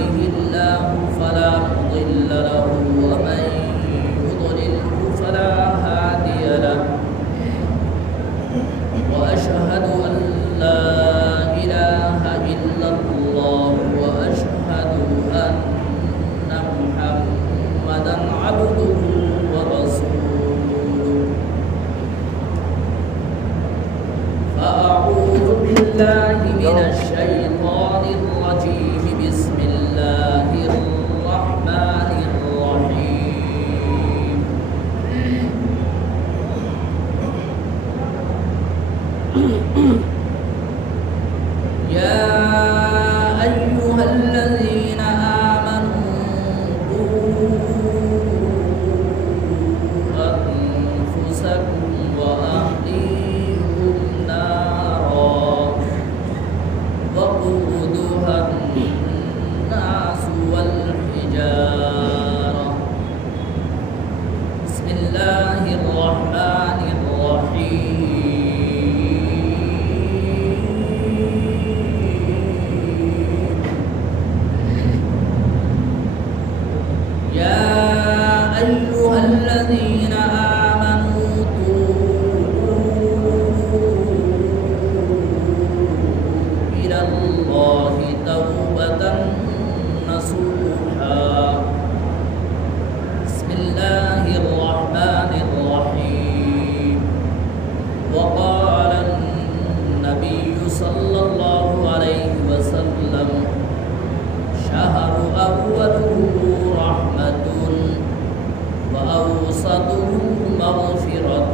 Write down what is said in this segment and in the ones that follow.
يهده الله فلا مضل له ومن يضلله فلا هادي له وأشهد أن لا إله إلا الله وأشهد أن محمدا عبده ورسوله فأعوذ بالله من الشيطان الرجيم بسم الله الرحمن الرحيم يا أيها الذين آمنوا قوا أنفسكم وأهليكم نارا وقودها الناس والحجارة بسم الله الرحمن الرحيم يا أيها الذين آمنوا توبوا إلى الله توبة نصوحا بسم الله الرحمن الرحيم وقال النبي صلى الله عليه وسلم شهر أوله رحمة وأوسطه مغفرة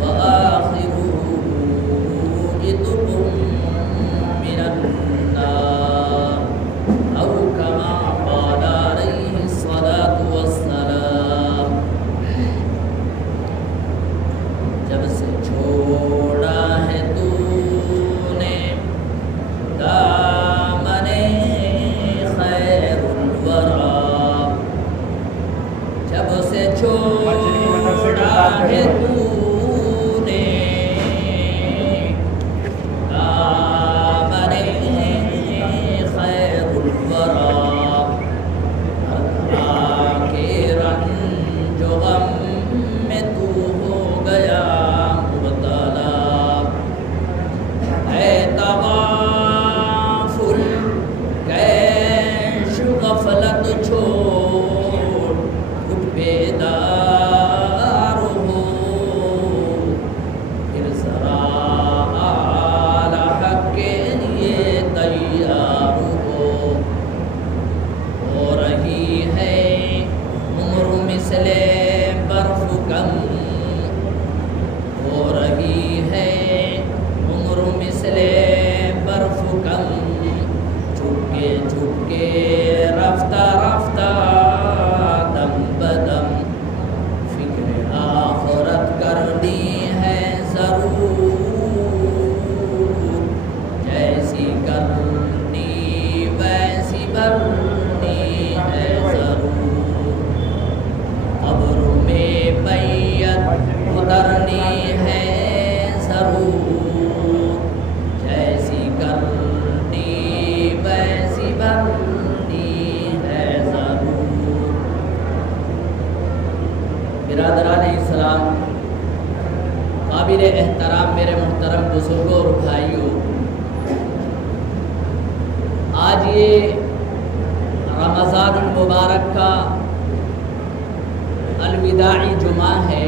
وآخره عتق من النار أو كما قال عليه الصلاة والسلام جب سے چھوڑا ہے تو نے دامنے خیر الورا جب سے چھوڑا ہے تو نے دامنے خیر الورا کے رنج و غم میں تو ہو گیا مبتلا اے تغافل کیش غفلت چھوڑ اٹھ بیدار ہو پھر ذرا اعلی حق کے لیے تیار ہو رہی ہے عمر مثل برف کم ہو رہی ہے عمر مثل برف کم چھپکے چھپکے رفتہ رفتہ دم بدم فکر آخرت کرنی ہے ضرور جیسی کرنی ویسی بھرنی ہے ضرور قبر میں بیعت اترنی ہے ضرور جیسی کرنی ویسی بھرنی ہے ضرور برادران اسلام قابل احترام میرے محترم بزرگوں اور بھائیوں آج یہ رمضان المبارک کا الوداعی جمعہ ہے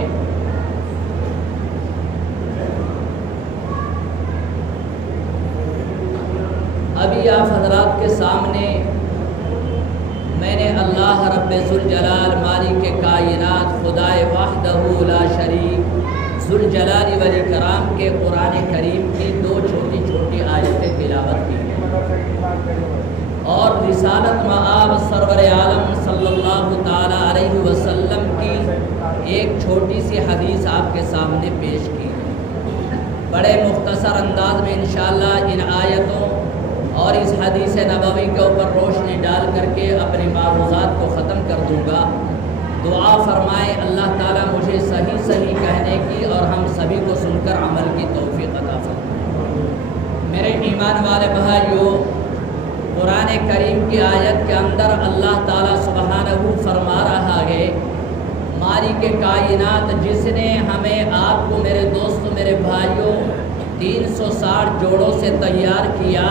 ابھی آپ حضرات کے سامنے میں نے اللہ رب ذوالجلال مالک کائنات خدائے وحدہ لا شریک ذوالجلال والاکرام کے قرآن کریم کی دو چھوٹی چھوٹی آیتیں تلاوت کی اور رسالت مآب سرور عالم صلی اللہ تعالی علیہ وسلم کی ایک چھوٹی سی حدیث آپ کے سامنے پیش کی بڑے مختصر انداز میں انشاءاللہ ان آیتوں اور اس حدیث نبوی کے اوپر روشنی ڈال کر کے اپنے معروضات کو ختم کر دوں گا دعا فرمائے اللہ تعالیٰ مجھے صحیح صحیح کہنے کی اور ہم سبھی کو سن کر عمل کی توفیق عطا فرمائے۔ میرے ایمان والے بھائیوں، قرآن کریم کی آیت کے اندر اللہ تعالیٰ سبحانہ فرما رہا ہے، مالک کائنات جس نے ہمیں آپ کو میرے دوستوں میرے بھائیوں 360 جوڑوں سے تیار کیا،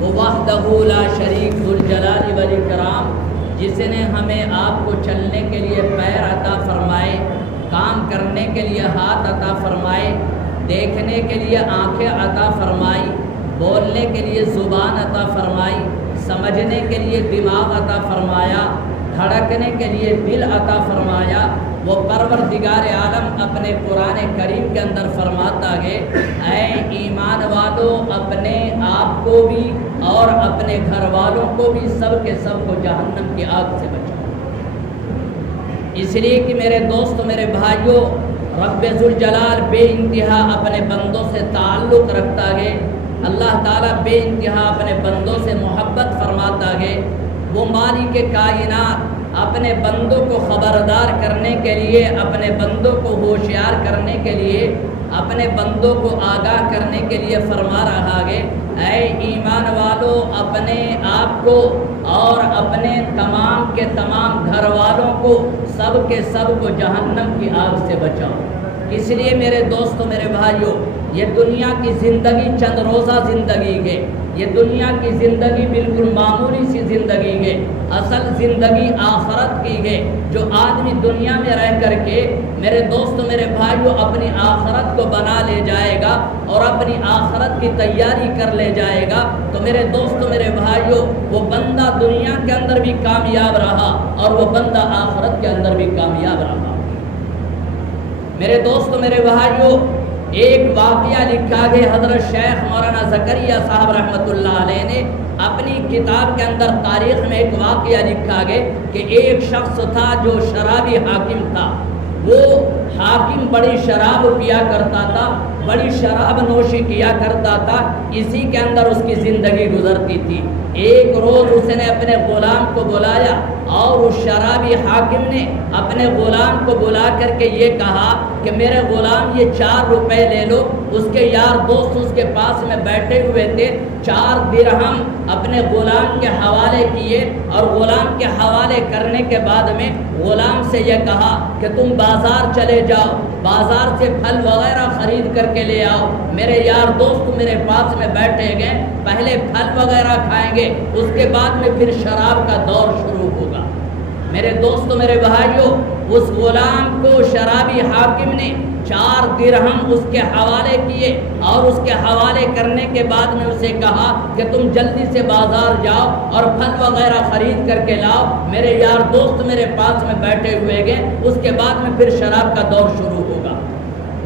وہ وحدہ لا شریک ذو الجلال والاکرام، جس نے ہمیں آپ کو چلنے کے لیے پیر عطا فرمائے، کام کرنے کے لیے ہاتھ عطا فرمائے، دیکھنے کے لیے آنکھیں عطا فرمائی، بولنے کے لیے زبان عطا فرمائی، سمجھنے کے لیے دماغ عطا فرمایا، دھڑکنے کے لیے دل عطا فرمایا، وہ پروردگار عالم اپنے قرآن کریم کے اندر فرماتا ہے، اے ایمان والو اپنے آپ کو بھی اور اپنے گھر والوں کو بھی سب کے سب کو جہنم کی آگ سے بچاؤ۔ اس لیے کہ میرے دوست میرے بھائیوں، رب ذوالجلال بے انتہا اپنے بندوں سے تعلق رکھتا ہے، اللہ تعالیٰ بے انتہا اپنے بندوں سے محبت فرماتا ہے۔ وہ مالک کائنات اپنے بندوں کو خبردار کرنے کے لیے، اپنے بندوں کو ہوشیار کرنے کے لیے، اپنے بندوں کو آگاہ کرنے کے لیے فرما رہا ہے، اے ایمان والو اپنے آپ کو اور اپنے تمام کے تمام گھر والوں کو سب کے سب کو جہنم کی آگ سے بچاؤ۔ اس لیے میرے دوستوں میرے بھائیوں، یہ دنیا کی زندگی چند روزہ زندگی ہے، یہ دنیا کی زندگی بالکل معمولی سی زندگی ہے، اصل زندگی آخرت کی ہے۔ جو آدمی دنیا میں رہ کر کے میرے دوستوں میرے بھائیوں اپنی آخرت کو بنا لے جائے گا اور اپنی آخرت کی تیاری کر لے جائے گا، تو میرے دوستوں میرے بھائیوں وہ بندہ دنیا کے اندر بھی کامیاب رہا اور وہ بندہ آخرت کے اندر بھی کامیاب رہا۔ میرے دوستوں میرے بھائیوں، ایک واقعہ لکھا ہے، حضرت شیخ مولانا زکریا صاحب رحمۃ اللہ علیہ نے اپنی کتاب کے اندر تاریخ میں ایک واقعہ لکھا ہے کہ ایک شخص تھا جو شرابی حاکم تھا۔ وہ حاکم بڑی شراب پیا کرتا تھا، بڑی شراب نوشی کیا کرتا تھا، اسی کے اندر اس کی زندگی گزرتی تھی۔ ایک روز اس نے اپنے غلام کو بلایا اور اس شرابی حاکم نے اپنے غلام کو بلا کر کے یہ کہا کہ میرے غلام یہ 4 روپے لے لو۔ اس کے یار دوست اس کے پاس میں بیٹھے ہوئے تھے، 4 درہم اپنے غلام کے حوالے کیے اور غلام کے حوالے کرنے کے بعد میں غلام سے یہ کہا کہ تم بازار چلے جاؤ، بازار سے پھل وغیرہ خرید کر کے لے آؤ، میرے یار دوست میرے پاس میں بیٹھے گئے، پہلے پھل وغیرہ کھائیں گے، اس کے بعد میں پھر شراب کا دور شروع ہوگا۔ میرے دوستوں میرے بھائیوں، اس غلام کو شرابی حاکم نے 4 درہم اس کے حوالے کیے اور اس کے حوالے کرنے کے بعد میں اسے کہا کہ تم جلدی سے بازار جاؤ اور پھل وغیرہ خرید کر کے لاؤ، میرے یار دوست میرے پاس میں بیٹھے ہوئے گئے، اس کے بعد میں پھر شراب کا دور شروع ہوگا۔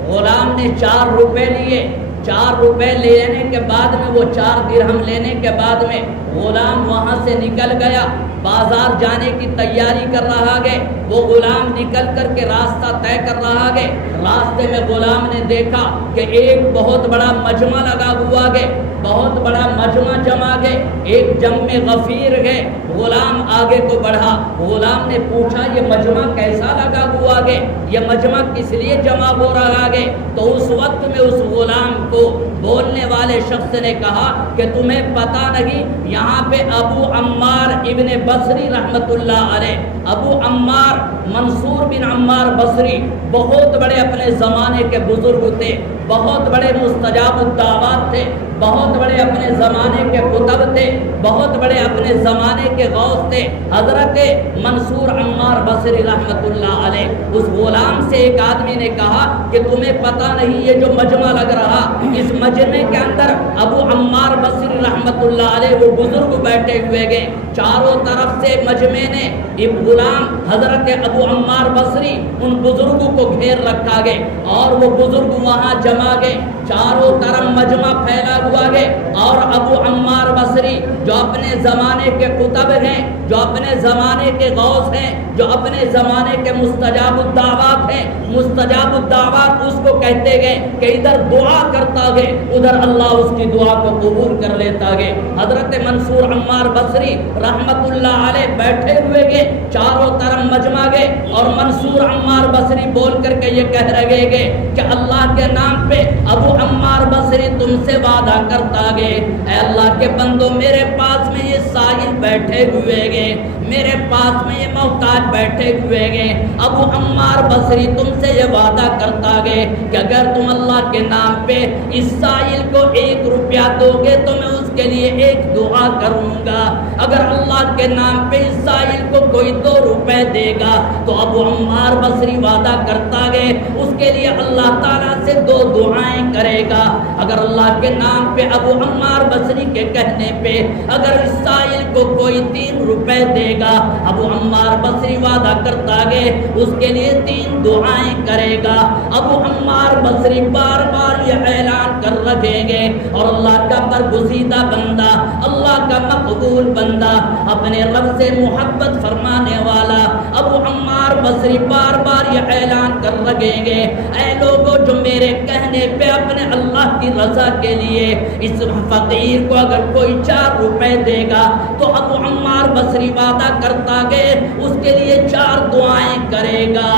غلام نے 4 روپے لیے، 4 روپے لینے کے بعد میں وہ 4 درہم لینے کے بعد میں غلام وہاں سے نکل گیا، بازار جانے کی تیاری کر رہا ہے۔ وہ غلام نکل کر کے راستہ طے کر رہا ہے، راستے میں غلام نے دیکھا کہ ایک بہت بڑا مجمع لگا ہوا ہے، بہت بڑا مجمع جمع ہے، ایک جمع غفیر ہے۔ غلام آگے کو بڑھا، غلام نے پوچھا یہ مجمع کیسا لگا ہوا ہے، یہ مجمع کس لیے جمع ہو رہا ہے؟ تو اس وقت میں اس غلام کو بولنے والے شخص نے کہا کہ تمہیں پتہ نہیں، یہاں پہ ابو عمار ابن بصری رحمت اللہ علیہ، ابو عمار منصور بن عمار بصری بہت بڑے اپنے زمانے کے بزرگ تھے، بہت بڑے مستجاب الدعوات تھے، بہت بڑے اپنے زمانے کے کتب تھے، بہت بڑے اپنے زمانے کے غوث تھے، حضرت منصور عمار بصری رحمت اللہ علیہ۔ اس غلام سے ایک آدمی نے کہا کہ تمہیں پتہ نہیں یہ جو مجمع لگ رہا، اس مجمع کے اندر ابو عمار بصری رحمت اللہ علیہ وہ بزرگ بیٹھے ہوئے گئے، چاروں طرف سے مجمع نے ایک غلام حضرت ابو عمار بصری ان بزرگوں کو گھیر رکھا گئے اور وہ بزرگ وہاں جمع گئے، چاروں طرف مجمع پھیلا ہوا ہے اور ابو عمار بصری جو اپنے زمانے کے کتب ہیں، جو اپنے زمانے کے غوث ہیں، جو اپنے زمانے کے مستجاب الدعوات ہیں، مستجاب الدعوات اس کو کہتے گئے کہ ادھر دعا کرتا ہے ادھر اللہ اس کی دعا کو قبول کر لیتا ہے۔ حضرت منصور عمار بصری رحمت اللہ علیہ بیٹھے ہوئے گئے، چاروں طرف مجمع گئے اور منصور عمار بصری بول کر کے یہ کہہ رہے گئے کہ اللہ کے نام پہ ابو عمار بصری تم سے وعدہ کرتا گئے، اے اللہ کے بندو میرے پاس میں یہ سائل بیٹھے ہوئے گے، میرے پاس میں یہ محتاج بیٹھے ہوئے گے، ابو عمار بصری تم سے یہ وعدہ کرتا گے کہ اگر تم اللہ کے نام پہ اس سائل کو 1 روپیہ دو گے تو میں اس کے لیے ایک دعا کروں گا، اگر اللہ کے نام پہ اس سائل کو کوئی 2 روپے دے گا تو ابو عمار بصری وعدہ کرتا گے اس کے لیے اللہ تعالیٰ سے 2 دعائیں کرے گا۔ اگر اللہ کے نام پہ ابو عمار بصری کے کہنے پہ اگر اس سائل کو کوئی 3 روپے دے گا، ابو عمار بصری وعدہ کرتا گے اس کے لیے 3 دعائیں کرے گا۔ ابو عمار بصری بار بار یہ اعلان کر رکھیں گے اور اللہ کا برگزیدہ بندہ، اللہ کا مقبول بندہ، اپنے رب سے محبت فرمانے والا ابو عمار بصری بار بار یہ اعلان کر رکھیں گے، اے لوگوں جو میرے کہنے پہ اپنے اللہ کی رضا کے لیے اس فقیر کو اگر کوئی 4 روپے دے گا تو ابو عمار بصری وعدہ کرتا گے اس کے لیے 4 دعائیں کرے گا۔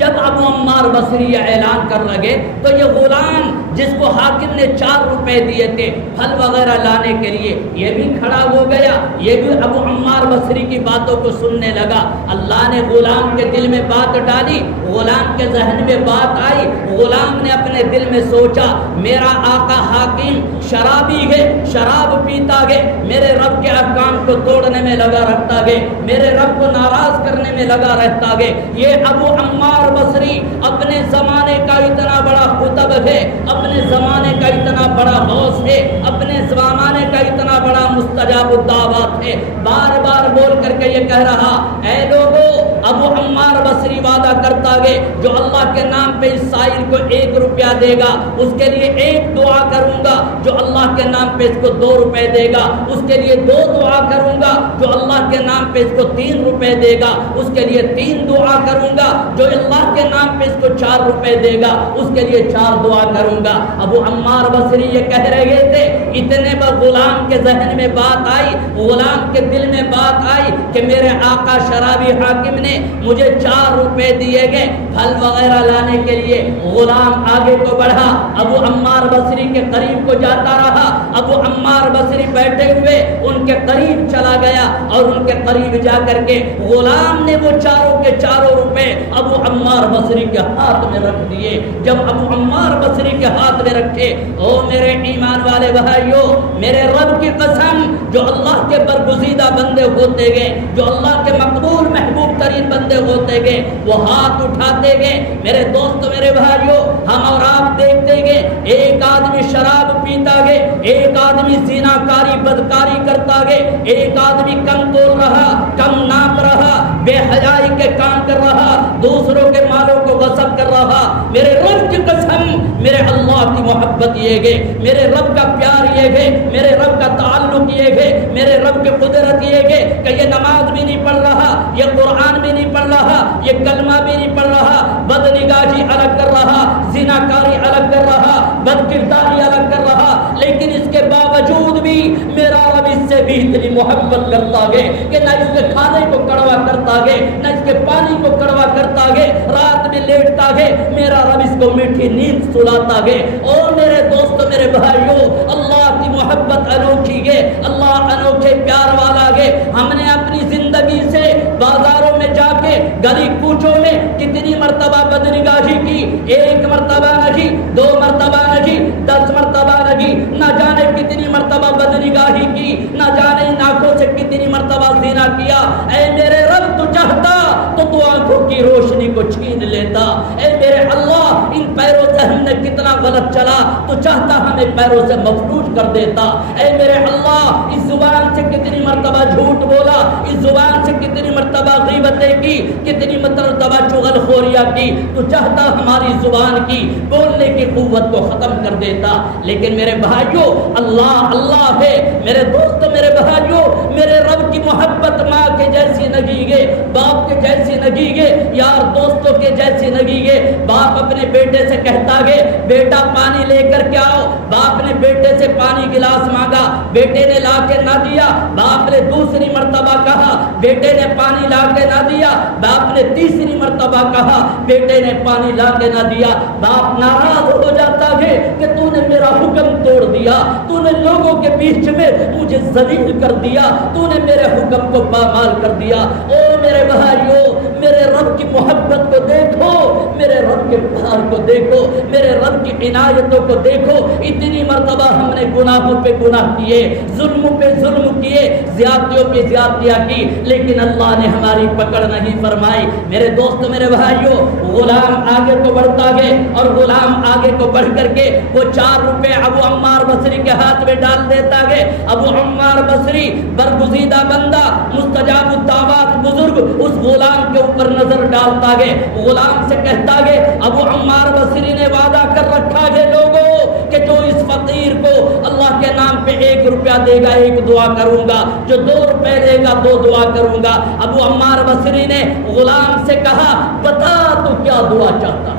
جب ابو عمار بصری یہ اعلان کر لگے تو یہ غلام جس کو حاکم نے 4 روپے دیے تھے پھل وغیرہ لانے کے لیے، یہ بھی کھڑا ہو گیا، یہ بھی ابو عمار بصری کی باتوں کو سننے لگا۔ اللہ نے غلام کے دل میں بات ڈالی، غلام کے ذہن میں بات آئی، غلام نے اپنے دل میں سوچا میرا آقا حاکم شرابی ہے، شراب پیتا ہے، میرے رب کے احکام کو توڑنے میں لگا رہتا ہے، میرے رب کو ناراض کرنے میں لگا رہتا ہے۔ یہ ابو عمار بصری اپنے زمانے کا اتنا بڑا قطب ہے، اپنے زمانے کا اتنا بڑا غوث ہے، اپنے زمانے کا اتنا بڑا مستجاب الدعوات ہے، بار بار بول کر کے یہ کہہ رہا اے لوگو ابو عمار بصری وعدہ کرتا ہے جو اللہ کے نام پہ اس سائل کو 1 روپیہ دے گا اس کے لیے 1 دعا کروں گا، جو اللہ کے نام پہ اس کو 2 روپے دے گا اس کے لیے 2 دعا کروں گا، جو اللہ کے نام پہ اس کو 3 روپے دے گا اس کے لیے 3 دعا کروں گا، جو اللہ کے نام پہ اس کو 4 روپے دے گا اس کے لیے 4 دعا کروں گا۔ ابو عمار بصری یہ کہہ رہے تھے، اتنے پر غلام کے ذہن میں بات آئی، غلام کے دل میں بات آئی کہ میرے آقا شرابی حاکم نے مجھے 4 روپے دیے گئے پھل وغیرہ لانے کے لیے۔ غلام آگے کو بڑھا، ابو عمار بصری کے قریب کو جاتا رہا، ابو عمار بصری بیٹھے ہوئے ان کے قریب چلا گیا اور ان کے قریب جا کر کے غلام نے وہ 4 کے 4 روپے ابو عمار بصری کے ہاتھ میں رکھ دیے۔ جب ابو عمار بصری کے ہاتھ میں رکھے، او میرے ایمان والے بھائیو، میرے رب کی قسم جو اللہ کے برگزیدہ بندے ہوتے گئے، جو اللہ کے مقبول محبوب ترین بندے ہوتے گئے، وہ ہاتھ اٹھاتے گئے۔ میرے دوست میرے بھائیو، ہم اور آپ دیکھتے گئے ایک آدمی شراب پیتا گئے، ایک آدمی زیناکاری بدکاری کرتا گئے، ایک آدمی کم تول رہا، کم ناپ رہا، بے حیائی کے کام کر رہا، دوسروں کے مالوں کو غصب کر رہا۔ میرے رب کی قسم، میرے اللہ کی محبت یہ ہے، میرے رب کا پیار یہ ہے، میرے رب کا تعلق یہ ہے، میرے رب کی قدرت یہ ہے کہ یہ نماز بھی نہیں پڑھ رہا، یہ قرآن بھی نہیں پڑھ رہا، یہ کلمہ بھی نہیں پڑھ رہا، بدنگاہی الگ کر رہا، زناکاری الگ کر رہا، بدکرداری الگ کر رہا، لیکن اس کے باوجود بھی میرا رب اس سے بھی اتنی محبت کرتا ہے کہ نہ اس کے کھانے کو کڑوا کرتا ہے، نہ اس کے پانی کو کڑوا کرتا ہے، رات میں لیٹتا ہے، میرا رب اس کو میٹھی نیند سلاتا ہے۔ اور میرے دوستو میرے بھائیو، اللہ کی محبت انوکھی ہے، اللہ انوکھے پیار والا ہے۔ ہم نے اپنی زندگی سے بازاروں میں جا کے گلی کوچوں میں کتنی مرتبہ بدنگاہی کی، 1 مرتبہ نہیں، 2 مرتبہ نہیں، 10 مرتبہ نہیں، نہ جانے کتنی مرتبہ بدنگاہی کی، نہ جانے آنکھوں سے کتنی مرتبہ زنا کیا۔ اے میرے رب تو چاہتا تو آنکھوں کی روشنی کو چھین لیتا۔ اے میرے اللہ، ان پیروں سے ہم نے کتنا غلط چلا تو چاہتا ہمیں پیروں سے مفلوج کر دیتا۔ اے میرے اللہ، اس زبان سے کتنی مرتبہ جھوٹ بولا، اس زبان سے کتنی مرتبہ غیبتیں کی، کتنی مرتبہ چغل خوریاں کی، تو چاہتا ہماری زبان کی بولنے کی قوت کو ختم کر دیتا۔ لیکن میرے بھائیوں، اللہ اللہ ہے۔ میرے دوست میرے بھائیوں، میرے رب کی محبت ماں کے جیسی نگی ہے، باپ کے جیسی نگی ہے، یار دوستوں کے جیسی نگی ہے۔ باپ اپنے بیٹے سے کہتا ہے بیٹا پانی لے کر کے آؤ، باپ نے بیٹے سے پانی گلاس مانگا، بیٹے نے لا کے نہ دیا، باپ نے دوسری مرتبہ کہا بیٹے نے پانی لا کے نہ دیا، باپ نے تیسری مرتبہ کہا، بیٹے نے پانی لا کے نہ دیا، باپ ناراض ہو جاتا ہے کہ تو نے میرا حکم توڑ دیا، تو نے لوگوں کے بیچ میں مجھے ذلیل کر دیا، تو نے میرے حکم کو پامال کر دیا۔ او میرے بھائیو، میرے رب کی محبت کو دیکھو، میرے رب کے پیار کو دیکھو، میرے رب کی عنایتوں کو دیکھو۔ اتنی مرتبہ ہم نے گناہوں پہ گناہ کیے، ظلم پہ ظلم کیے، زیادتیوں پہ زیادتیاں کی، لیکن اللہ نے ہماری پکڑ نہیں فرمائی۔ میرے دوست، میرے بھائیو، غلام آگے کو بڑھتا گئے اور غلام آگے کو بڑھ کر کے وہ 4 روپے ابو عمار بصری کے ہاتھ میں ڈال دیتا گئے۔ ابو عمار بصری برگزیدہ بندہ، مستجاب الدعوات بزرگ، اس غلام کے اوپر نظر ڈالتا گئے، غلام سے کہتا گئے ابو عمار بصری نے وعدہ کر رکھا ہے لوگوں کہ جو اس فقیر کو اللہ کے نام پہ 1 روپیہ دے گا 1 دعا کروں گا، جو 2 روپے دے گا 2 دعا کروں گا۔ ابو عمار بصری نے غلام سے کہا بتا تو کیا دعا چاہتا،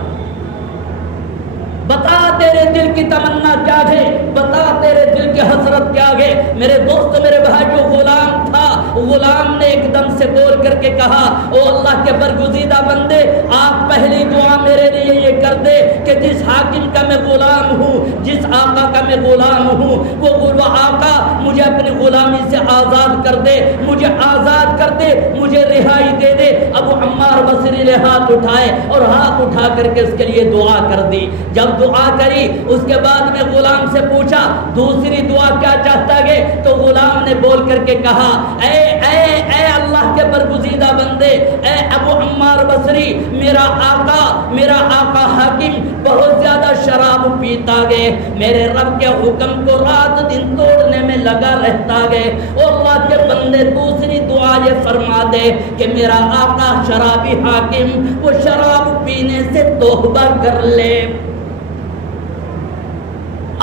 بتا تیرے دل کی تمنا کیا ہے، بتا تیرے دل کی حسرت کیا ہے۔ میرے دوست، میرے بھائی، جو غلام تھا، غلام نے ایک دم سے بول کر کے کہا او اللہ کے برگزیدہ بندے، آپ پہلی دعا میرے لیے یہ کر دے کہ جس حاکم کا میں غلام ہوں، جس آقا کا میں غلام ہوں، وہ آقا مجھے اپنی غلامی سے آزاد کر دے، مجھے آزاد کر دے، مجھے رہائی دے دے۔ ابو عمار بصری نے ہاتھ اٹھائے اور ہاتھ اٹھا کر کے اس کے لیے دعا کر دی۔ جب دعا کری اس کے بعد میں غلام سے پوچھا دوسری دعا کیا چاہتا ہے، تو غلام نے بول کر کے کہا اے اللہ کے برگزیدہ بندے، اے ابو عمار بصری، میرا آقا حاکم بہت زیادہ شراب پیتا گئے، میرے رب کے حکم کو رات دن توڑنے میں لگا رہتا گئے۔ اور اللہ کے بندے دوسری دعا یہ فرما دے کہ میرا آقا شرابی حاکم وہ شراب پینے سے توبہ کر لے۔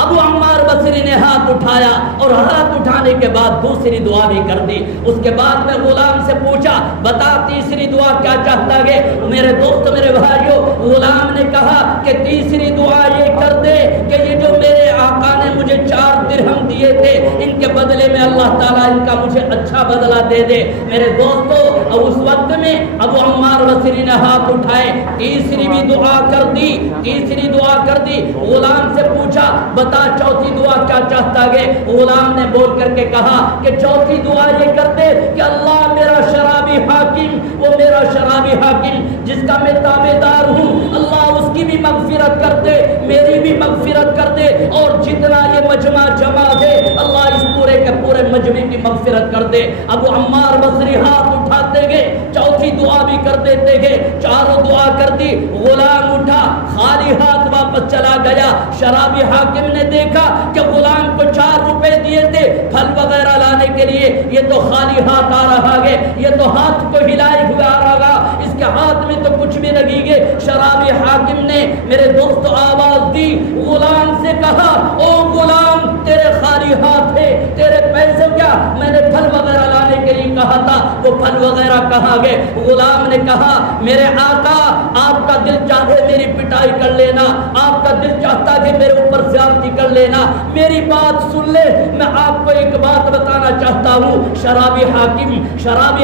ابو عمار بصری نے ہاتھ اٹھایا اور ہاتھ اٹھانے کے بعد دوسری دعا بھی کر دی۔ اس کے بعد میں غلام سے پوچھا بتا تیسری دعا کیا چاہتا ہے۔ میرے دوست، میرے بھائیو، غلام نے کہا کہ تیسری دعا یہ کر دے کہ یہ جو میرے آقا نے مجھے 4 درہم دیے تھے ان کے بدلے میں اللہ تعالیٰ ان کا مجھے اچھا بدلہ دے دے۔ میرے دوستو، اس وقت میں ابو عمار بصری نے ہاتھ اٹھائے، تیسری بھی دعا کر دی، تیسری دعا کر دی۔ غلام سے پوچھا بتا چوتھی دعا کیا چاہتا ہے۔ غلام نے بول کر کے کہا کہ چوتھی دعا یہ کر دے کہ اللہ میرا شرابی حاکم، وہ میرا شرابی حاکم جس کا میں تابع دار ہوں، اللہ اس کی بھی مغفرت کر دے، میری بھی مغفرت کر دے، اور جتنا یہ مجمع جمع ہے اللہ اس پورے کے پورے مجمع کی مغفرت کر دے۔ ابو عمار بصری ہاتھ اٹھاتے گئے، چوتھی دعا بھی کر دیتے گئے، چاروں دعا کر دی۔ غلام اٹھا خالی ہاتھ واپس چلا گیا۔ شرابی حاکم نے دیکھا کہ غلام کو 4 روپے دیے تھے پھل وغیرہ لانے کے لیے، یہ تو خالی ہاتھ آ رہا ہے، یہ تو ہاتھ کو ہلائے ہوئے آ رہا، اس کے ہاتھ میں تو کچھ بھی نہیں ہے۔ شرابی حاکم نے میرے دوست آواز دی، غلام سے کہا او غلام تیرے خالی ہاتھ ہے، تیرے پیسے کیا، میں نے پھل وغیرہ لانے کے لیے کہا تھا، وہ پھل وغیرہ کہاں گئے؟ غلام نے کہا میرے آقا آپ کا دل چاہے میری پٹائی کر لینا، آپ کا دل چاہتا کہ میرے اوپر زیادتی کر لینا، میری بات سن لے، میں آپ کو ایک بات بتانا چاہتا ہوں۔ شرابی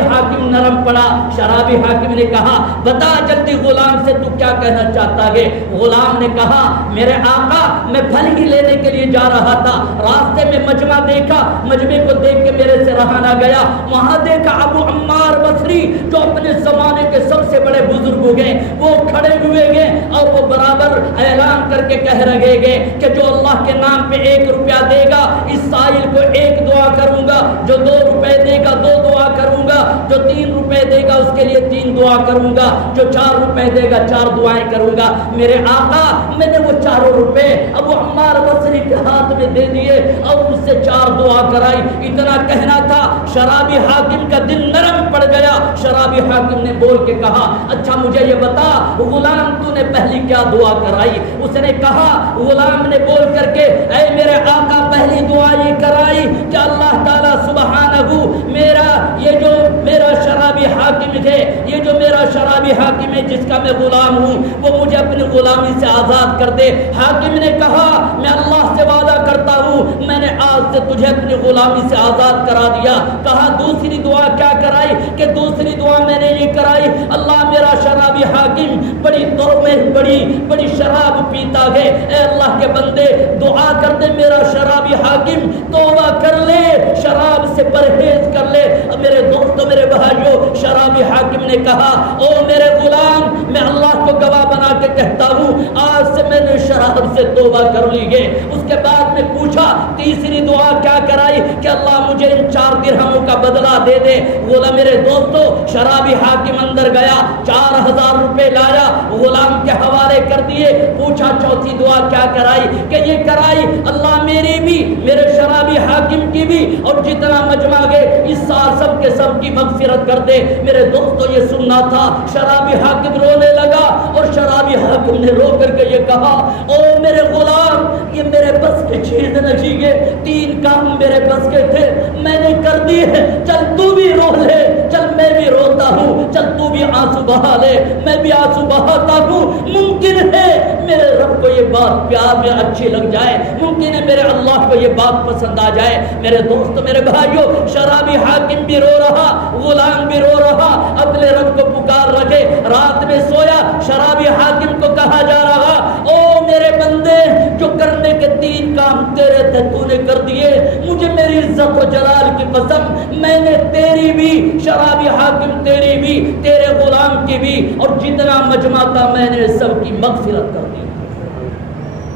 حاکم نرم پڑا۔ شرابی حاکم نے کہا بتا جلدی غلام سے تو کیا کہنا چاہتا ہے۔ غلام نے کہا میرے آقا میں پھل ہی لینے کے لیے جا رہا تھا، راستے میں مجمع دیکھا، مجمع کو دیکھ کے میرے سے رہا نہ گیا، وہاں دیکھا ابو عمار بصری جو اپنے زمانے کے سب سے بڑے بزرگ ہو گئے وہ کھڑے ہوئے گئے اور وہ برابر اعلان کر کے کہہ رہے گئے کہ جو اللہ کے نام پہ 1 روپیہ دے گا اس سائل کو 1 دعا کروں گا، جو 2 روپے دے گا 2 دعا کروں گا، جو 3 روپے دے گا اس کے لیے 3 دعا کروں گا، جو 4 روپے دے گا 4 دعائیں کروں گا۔ میرے آقا میں نے وہ 4 روپے ابو عمار بصری کے ہاتھ میں دے دیے اور اس سے 4 دعا کرائی۔ اتنا کہنا تھا، شرابی حاکم کا دل نرم پڑ گیا۔ شرابی حاکم نے بول کے کہا اچھا مجھے یہ بتا غلام تو نے پہلی کیا دعا کرائی؟ اس نے کہا غلام نے بول کر کے اے میرے آقا پہلی دعا یہ کرائی کہ اللہ تعالیٰ سبحانہ میرا یہ جو میرا شرابی حاکم ہے، یہ جو میرا شرابی حاکم ہے جس کا میں غلام ہوں، وہ مجھے اپنی غلامی سے آزاد کر دے۔ حاکم نے کہا میں اللہ سے وعدہ کرتا ہوں میں نے آج سے تجھے اپنی غلامی سے آزاد کرا دیا۔ کہا دوسری دعا کیا کرائی؟ کہ دوسری دعا میں نے یہ کرائی اللہ میرا شرابی حاکم بڑی شراب پیتا ہے، اے اللہ کے بندے دعا کر دے میرا شرابی حاکم توبہ کر لے، شراب سے پرہیز کر لے۔ میرے دوستو میرے بھائیو، شرابی حاکم نے کہا او میرے غلام میں اللہ کو گواہ بنا کے کہتا ہوں آج سے میں نے شراب سے توبہ کر لی ہے۔ اس کے بعد میں پوچھا تیسری دعا کیا کرائی کہ اللہ مجھے ان 4 درہموں کا بدلہ دے دے۔ غلام میرے دوستو شرابی حاکم اندر گیا 4000 روپے لایا غلام کے حوالے کر دیے۔ پوچھا چوتھی دعا کیا کرائی کہ یہ کرائی اللہ میری بھی میرے شرابی حاکم کی بھی اور جتنا مجمع گئے اس سال سب کے سب کی مغفرت کر دے۔ میرے دوستو یہ سننا تھا۔ شرابی حاکم رونے لگا اور شرابی حاکم نے رو کر کے یہ کہا او میرے غلام یہ میرے بس کی چیز نہیں ہے، 3 کام میرے بس کے تھے میں نے کر دیے، چل تو بھی رو لے، چل میں بھی روتا ہوں، چل تو بھی آنسو بہا لے میں بھی آنسو بہاتا ہوں۔ ممکن ہے میرے رب کو یہ بات پیار میں اچھی لگ جائے، ممکن ہے میرے اللہ کو یہ بات پسند آ جائے۔ میرے دوست میرے بھائیو شرابی حاکم بھی رو رہا، غلام بھی رو رہا، اپنے رب کو پکار رکھے۔ رات میں سویا شرابی حاکم کو کہا جا رہا او میرے بندے جو کرنے کے 3 کام تیرے تھے تو نے کر دیے، مجھے میری عزت و جلال کی قسم میں نے تیری بھی شرابی حاکم تیری بھی تیرے غلام کی بھی اور جتنا مجمع تھا میں نے سب کی مغفرت کر دی۔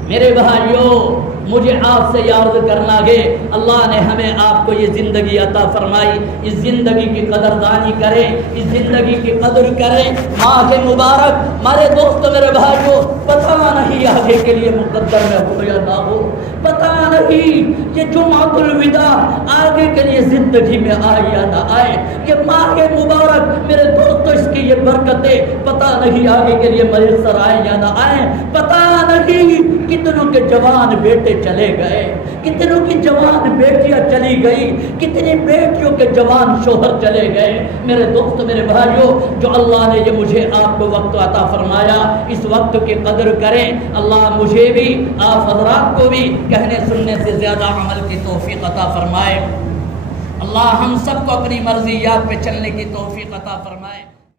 میرے بھائیو مجھے آپ سے یاد کرنا ہے اللہ نے ہمیں آپ کو یہ زندگی عطا فرمائی، اس زندگی کی قدردانی کریں، اس زندگی کی قدر کریں۔ ماہ مبارک ہمارے دوست میرے بھائیو پتہ نہیں آگے کے لیے مقدر میں ہو یا نہ ہو، پتہ نہیں یہ جمعۃ الوداع آگے کے لیے زندگی میں آئے یا نہ آئے، یہ ماہ مبارک میرے دوستو اس کی یہ برکتیں پتہ نہیں آگے کے لیے میسر آئے یا نہ آئے، پتہ نہیں کتنوں کے جوان بیٹے چلے گئے، کتنوں کی جوان بیٹیاں چلی گئی، کتنی بیٹیوں کے جوان شوہر چلے گئے۔ میرے دوست میرے بھائیو جو اللہ نے یہ مجھے آپ کو وقت عطا فرمایا اس وقت کی قدر کریں۔ اللہ مجھے بھی آپ حضرات کو بھی کہنے سننے سے زیادہ عمل کی توفیق عطا فرمائے۔ اللہ ہم سب کو اپنی مرضیات پہ چلنے کی توفیق عطا فرمائے۔